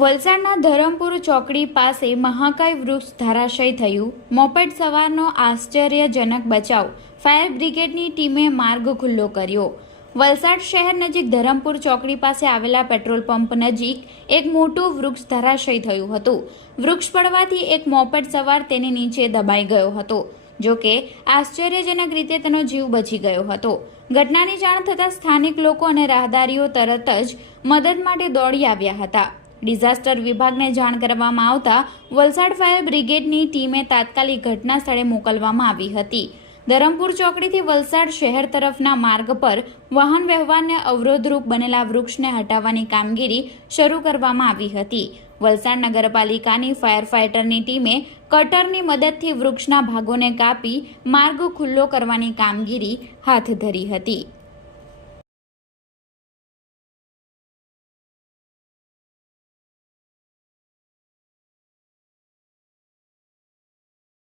વલસાડના ધરમપુર ચોકડી પાસે મહાકાય વૃક્ષ ધરાશયી થયું. મોપેડ સવારનો આશ્ચર્યજનક બચાવ. ફાયર બ્રિગેડની ટીમે માર્ગ ખુલ્લો કર્યો. વલસાડ શહેર નજીક ધરમપુર ચોકડી પાસે આવેલા પેટ્રોલ પંપ નજીક એક મોટું વૃક્ષ ધરાશયી થયું હતું. વૃક્ષ પડવાથી એક મોપેડ સવાર તેની નીચે દબાઈ ગયો હતો. જો કે આશ્ચર્યજનક રીતે તેનો જીવ બચી ગયો હતો. ઘટનાની જાણ થતાં સ્થાનિક લોકો અને રાહદારીઓ તરત જ મદદ માટે દોડી આવ્યા હતા. ડિઝાસ્ટર વિભાગને જાણ કરવામાં આવતા વલસાડ ફાયર બ્રિગેડની ટીમે તાત્કાલિક ઘટના સ્થળે મોકલવામાં આવી હતી. ધરમપુર ચોકડીથી વલસાડ શહેર તરફના માર્ગ પર વાહન વ્યવહારને અવરોધરૂપ બનેલા વૃક્ષને હટાવવાની કામગીરી શરૂ કરવામાં આવી હતી. વલસાડ નગરપાલિકાની ફાયર ફાઇટરની ટીમે કટરની મદદથી વૃક્ષના ભાગોને કાપી માર્ગ ખુલ્લો કરવાની કામગીરી હાથ ધરી હતી.